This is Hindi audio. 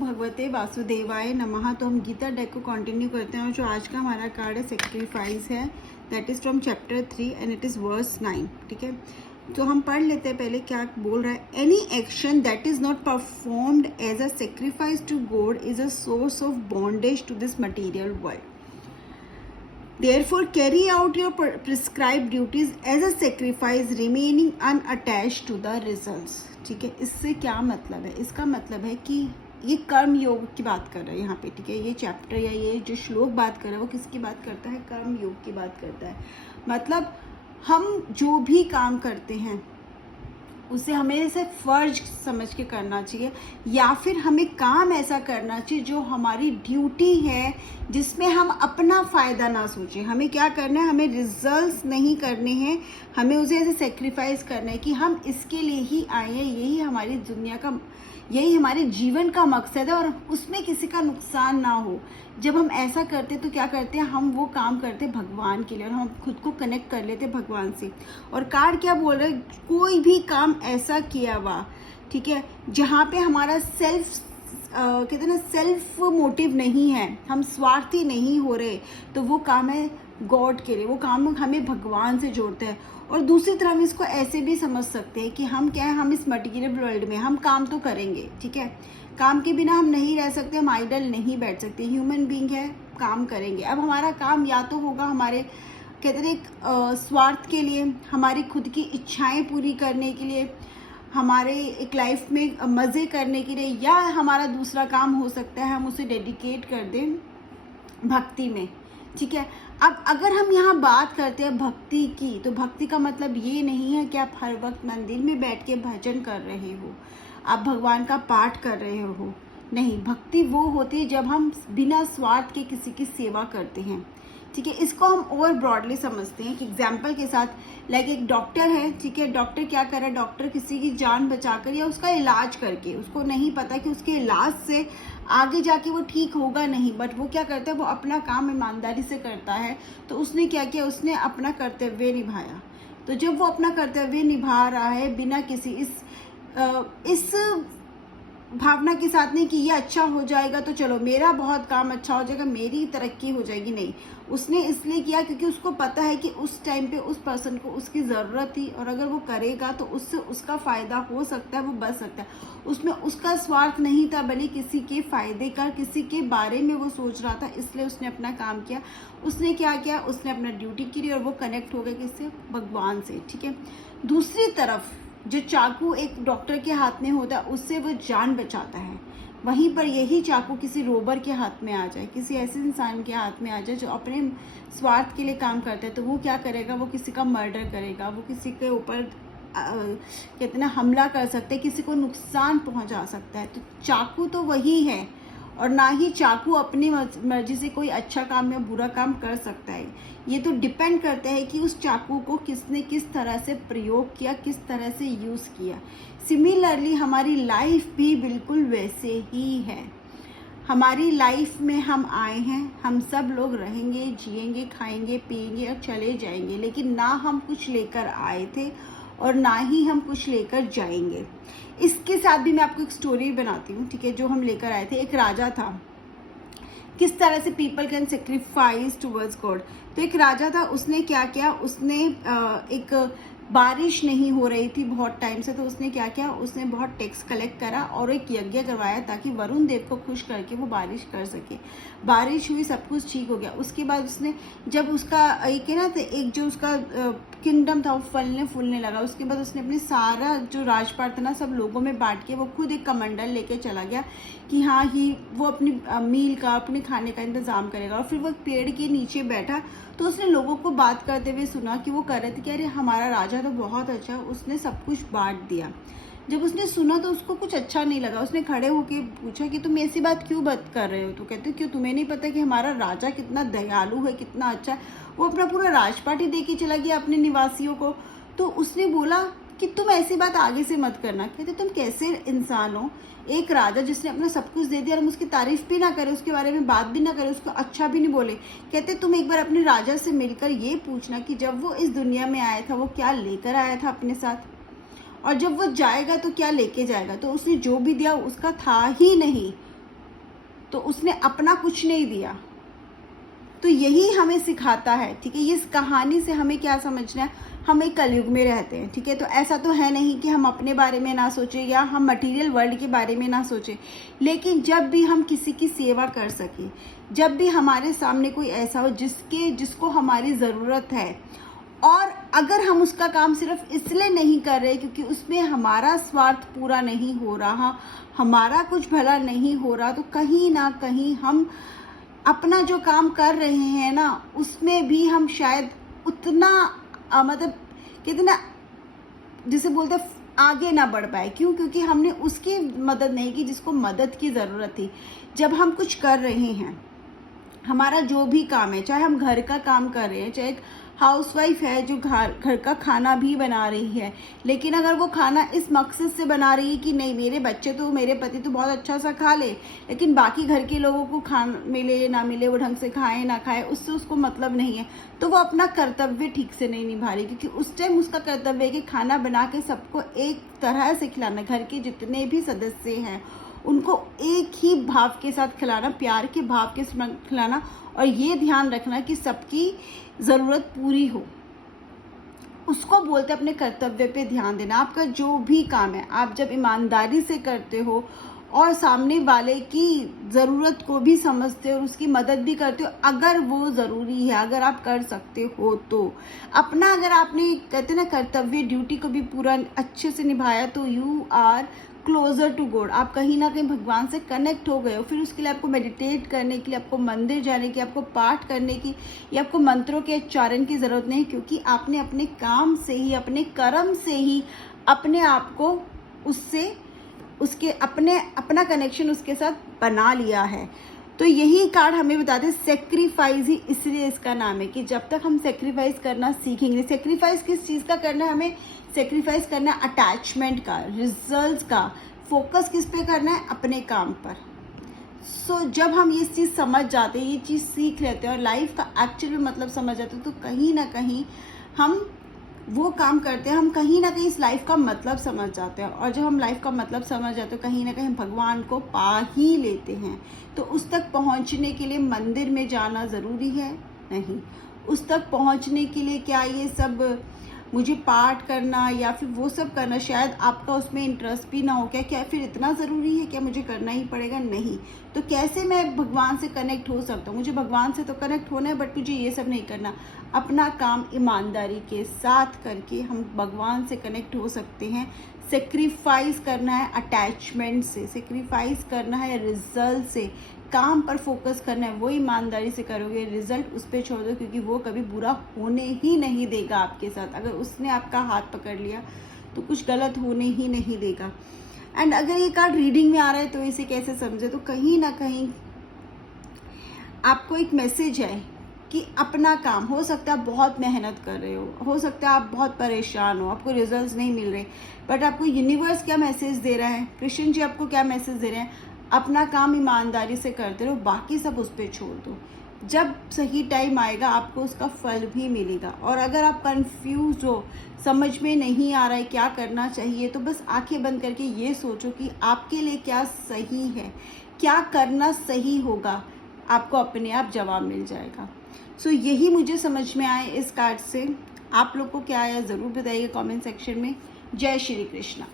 भगवते वासुदेवाय नमः। तो हम गीता डेक को कंटिन्यू करते हैं और जो आज का हमारा कार्ड है सेक्रीफाइस है, that is from chapter 3 and it is verse 9। ठीक है, तो हम पढ़ लेते हैं पहले क्या बोल रहा है। Any action that is not performed as a sacrifice to God is a source of bondage to this material world. Therefore, carry out your prescribed duties as a sacrifice, remaining unattached to the results. ठीक है, इससे क्या मतलब है? इसका मतलब है कि ये कर्म योग की बात कर रहा है यहाँ पे। ठीक है, ये चैप्टर या ये जो श्लोक बात कर रहा है वो किसकी बात करता है? कर्म योग की बात करता है। मतलब हम जो भी काम करते हैं उसे हमें से फर्ज समझ के करना चाहिए, या फिर हमें काम ऐसा करना चाहिए जो हमारी ड्यूटी है, जिसमें हम अपना फ़ायदा ना सोचें। हमें क्या करना है? हमें रिजल्ट्स नहीं करने हैं, हमें उसे ऐसे सेक्रीफाइस करना है कि हम इसके लिए ही आए हैं, यही हमारी दुनिया का, यही हमारे जीवन का मकसद है और उसमें किसी का नुकसान ना हो। जब हम ऐसा करते तो क्या करते हैं? हम वो काम करते भगवान के लिए और हम खुद को कनेक्ट कर लेते भगवान से। और कार्ड क्या बोल रहे हैं? कोई भी काम ऐसा किया हुआ, ठीक है, जहाँ पे हमारा कहते हैं ना, सेल्फ मोटिव नहीं है, हम स्वार्थी नहीं हो रहे, तो वो काम है गॉड के लिए, वो काम हमें भगवान से जोड़ते हैं। और दूसरी तरफ हम इसको ऐसे भी समझ सकते हैं कि हम क्या है, हम इस मटीरियल वर्ल्ड में हम काम तो करेंगे, ठीक है, काम के बिना हम नहीं रह सकते, हम आइडल नहीं बैठ सकते, ह्यूमन बीइंग है, काम करेंगे। अब हमारा काम या तो होगा हमारे कहते हैं एक स्वार्थ के लिए, हमारी खुद की इच्छाएं पूरी करने के लिए, हमारे एक लाइफ में मज़े करने के लिए, या हमारा दूसरा काम हो सकता है हम उसे डेडिकेट कर दें भक्ति में। ठीक है, अब अगर हम यहाँ बात करते हैं भक्ति की, तो भक्ति का मतलब ये नहीं है कि आप हर वक्त मंदिर में बैठ के भजन कर रहे हो, आप भगवान का पाठ कर रहे हो। नहीं, भक्ति वो होती है जब हम बिना स्वार्थ के किसी की सेवा करते हैं। ठीक है, इसको हम और ब्रॉडली समझते हैं कि एग्जाम्पल के साथ, लाइक एक डॉक्टर है, ठीक है, डॉक्टर क्या कर रहा है? डॉक्टर किसी की जान बचाकर या उसका इलाज करके, उसको नहीं पता कि उसके इलाज से आगे जाके वो ठीक होगा नहीं, बट वो क्या करता है? वो अपना काम ईमानदारी से करता है। तो उसने क्या किया? उसने अपना कर्तव्य निभाया। तो जब वो अपना कर्तव्य निभा रहा है बिना किसी इस भावना के साथ नहीं कि ये अच्छा हो जाएगा तो चलो मेरा बहुत काम अच्छा हो जाएगा, मेरी तरक्की हो जाएगी, नहीं, उसने इसलिए किया क्योंकि उसको पता है कि उस टाइम पे उस पर्सन को उसकी ज़रूरत थी और अगर वो करेगा तो उससे उसका फ़ायदा हो सकता है, वो बच सकता है। उसमें उसका स्वार्थ नहीं था, बल्कि किसी के फ़ायदे का, किसी के बारे में वो सोच रहा था, इसलिए उसने अपना काम किया। उसने क्या किया? उसने अपना ड्यूटी की और वो कनेक्ट हो गया किससे? भगवान से। ठीक है, दूसरी तरफ जो चाकू एक डॉक्टर के हाथ में होता है, उससे वो जान बचाता है। वहीं पर यही चाकू किसी रोबर के हाथ में आ जाए, किसी ऐसे इंसान के हाथ में आ जाए जो अपने स्वार्थ के लिए काम करता है, तो वो क्या करेगा? वो किसी का मर्डर करेगा, वो किसी के ऊपर कहते ना हमला कर सकते हैं, किसी को नुकसान पहुंचा सकता है। तो चाकू तो वही है, और ना ही चाकू अपनी मर्जी से कोई अच्छा काम या बुरा काम कर सकता है। ये तो डिपेंड करता है कि उस चाकू को किसने किस तरह से प्रयोग किया, किस तरह से यूज़ किया। सिमिलरली हमारी लाइफ भी बिल्कुल वैसे ही है। हमारी लाइफ में हम आए हैं, हम सब लोग रहेंगे, जिएंगे, खाएंगे, पिएंगे और चले जाएंगे, लेकिन ना हम कुछ लेकर आए थे और ना ही हम कुछ लेकर जाएंगे। इसके साथ भी मैं आपको एक स्टोरी बनाती हूँ, ठीक है, जो हम लेकर आए थे। एक राजा था, किस तरह से people can sacrifice towards God. तो एक राजा था, उसने क्या किया? उसने एक बारिश नहीं हो रही थी बहुत टाइम से, तो उसने क्या किया? उसने बहुत टैक्स कलेक्ट करा और एक यज्ञ करवाया ताकि वरुण देव को खुश करके वो बारिश कर सके। बारिश हुई, सब कुछ ठीक हो गया। उसके बाद उसने, जब उसका एक है ना, तो एक जो उसका किंगडम था वो फलने फूलने लगा, उसके बाद उसने अपने सारा जो राजपाट था ना, सब लोगों में बांट के वो खुद एक कमंडल लेके चला गया कि हाँ ही वो अपनी मील का, अपने खाने का इंतज़ाम करेगा। और फिर वो पेड़ के नीचे बैठा, तो उसने लोगों को बात करते हुए सुना कि वो कर रहे थे कि अरे हमारा राजा तो बहुत अच्छा है, उसने सब कुछ बांट दिया। जब उसने सुना तो उसको कुछ अच्छा नहीं लगा। उसने खड़े होके पूछा कि तुम ऐसी बात क्यों बात कर रहे हो? तो कहते क्यों, तुम्हें नहीं पता कि हमारा राजा कितना दयालु है, कितना अच्छा है, वो अपना पूरा राजपाट ही दे के चला गया अपने निवासियों को। तो उसने बोला कि तुम ऐसी बात आगे से मत करना। कहते तुम कैसे इंसान हो? एक राजा जिसने अपना सब कुछ दे दिया और हम उसकी तारीफ भी ना करें, उसके बारे में बात भी ना करें, उसको अच्छा भी नहीं बोले। कहते तुम एक बार अपने राजा से मिलकर ये पूछना कि जब वो इस दुनिया में आया था वो क्या लेकर आया था अपने साथ, और जब वो जाएगा तो क्या लेके जाएगा। तो उसने जो भी दिया उसका था ही नहीं, तो उसने अपना कुछ नहीं दिया। तो यही हमें सिखाता है, ठीक है। इस कहानी से हमें क्या समझना है, हम एक कलयुग में रहते हैं, ठीक है। तो ऐसा तो है नहीं कि हम अपने बारे में ना सोचें या हम मटेरियल वर्ल्ड के बारे में ना सोचें, लेकिन जब भी हम किसी की सेवा कर सकें, जब भी हमारे सामने कोई ऐसा हो जिसको हमारी ज़रूरत है, और अगर हम उसका काम सिर्फ इसलिए नहीं कर रहे क्योंकि उसमें हमारा स्वार्थ पूरा नहीं हो रहा, हमारा कुछ भला नहीं हो रहा, तो कहीं ना कहीं हम अपना जो काम कर रहे हैं ना, उसमें भी हम शायद उतना मतलब कितना, जिसे बोलते हैं, आगे ना बढ़ पाए। क्यों? क्योंकि हमने उसकी मदद नहीं की जिसको मदद की ज़रूरत थी। जब हम कुछ कर रहे हैं, हमारा जो भी काम है, चाहे हम घर का काम कर रहे हैं, चाहे एक हाउसवाइफ है जो घर का खाना भी बना रही है, लेकिन अगर वो खाना इस मकसद से बना रही है कि नहीं, मेरे बच्चे तो, मेरे पति तो बहुत अच्छा सा खा ले, लेकिन बाकी घर के लोगों को खाना मिले ना मिले, वो ढंग से खाए ना खाए, उससे उसको मतलब नहीं है, तो वो अपना कर्तव्य ठीक से नहीं निभा रही। क्योंकि उस टाइम उसका कर्तव्य है कि खाना बना के सबको एक तरह से खिलाना, घर के जितने भी सदस्य हैं उनको एक ही भाव के साथ खिलाना, प्यार के भाव के साथ खिलाना, और ये ध्यान रखना कि सबकी ज़रूरत पूरी हो। उसको बोलते अपने कर्तव्य पे ध्यान देना। आपका जो भी काम है, आप जब ईमानदारी से करते हो और सामने वाले की ज़रूरत को भी समझते हो और उसकी मदद भी करते हो, अगर वो ज़रूरी है, अगर आप कर सकते हो तो अपना, अगर आपने कहते ना कर्तव्य, ड्यूटी को भी पूरा अच्छे से निभाया, तो you are closer to God. आप कहीं ना कहीं भगवान से कनेक्ट हो गए हो। फिर उसके लिए आपको मेडिटेट करने के लिए, आपको मंदिर जाने की, आपको पाठ करने की या आपको मंत्रों के उच्चारण की ज़रूरत नहीं, क्योंकि आपने अपने काम से ही, अपने कर्म से ही अपने आप को उससे, उसके अपना कनेक्शन उसके साथ बना लिया है। तो यही कार्ड हमें बताते हैं सेक्रीफाइस ही इसलिए इसका नाम है कि जब तक हम सेक्रीफाइस करना सीखेंगे, सेक्रीफाइस किस चीज़ का करना है, हमें सेक्रीफाइस करना है अटैचमेंट का, रिजल्ट्स का, फोकस किस पे करना है, अपने काम पर। जब हम ये चीज़ समझ जाते हैं, ये चीज़ सीख लेते हैं और लाइफ का एक्चुअल में मतलब समझ जाते हैं, तो कहीं ना कहीं हम वो काम करते हैं, हम कहीं ना कहीं इस लाइफ का मतलब समझ जाते हैं। और जब हम लाइफ का मतलब समझ जाते हैं, कहीं ना कहीं भगवान को पा ही लेते हैं। तो उस तक पहुंचने के लिए मंदिर में जाना ज़रूरी है? नहीं। उस तक पहुंचने के लिए क्या ये सब मुझे पाठ करना या फिर वो सब करना, शायद आपका उसमें इंटरेस्ट भी ना हो, क्या फिर इतना ज़रूरी है, क्या मुझे करना ही पड़ेगा? नहीं। तो कैसे मैं भगवान से कनेक्ट हो सकता हूँ? मुझे भगवान से तो कनेक्ट होना है, बट मुझे ये सब नहीं करना। अपना काम ईमानदारी के साथ करके हम भगवान से कनेक्ट हो सकते हैं। सेक्रीफाइस करना है अटैचमेंट से, सेक्रीफाइस करना है रिजल्ट से, काम पर फोकस करना है, वो ईमानदारी से करोगे, रिजल्ट उस पर छोड़ दो, क्योंकि वो कभी बुरा होने ही नहीं देगा आपके साथ। अगर उसने आपका हाथ पकड़ लिया तो कुछ गलत होने ही नहीं देगा। एंड अगर ये कार्ड रीडिंग में आ रहा है तो इसे कैसे समझे, तो कहीं ना कहीं आपको एक मैसेज है कि अपना काम, हो सकता है आप बहुत मेहनत कर रहे हो सकता है आप बहुत परेशान हो, आपको रिजल्ट्स नहीं मिल रहे, बट आपको यूनिवर्स क्या मैसेज दे रहा है, कृष्ण जी आपको क्या मैसेज दे रहे हैं, अपना काम ईमानदारी से करते रहो, बाकी सब उस पर छोड़ दो। जब सही टाइम आएगा आपको उसका फल भी मिलेगा। और अगर आप कंफ्यूज हो, समझ में नहीं आ रहा है क्या करना चाहिए, तो बस आंखें बंद करके ये सोचो कि आपके लिए क्या सही है, क्या करना सही होगा, आपको अपने आप जवाब मिल जाएगा। यही मुझे समझ में आए इस कार्ड से। आप लोग को क्या आया ज़रूर बताइए कमेंट सेक्शन में। जय श्री कृष्णा।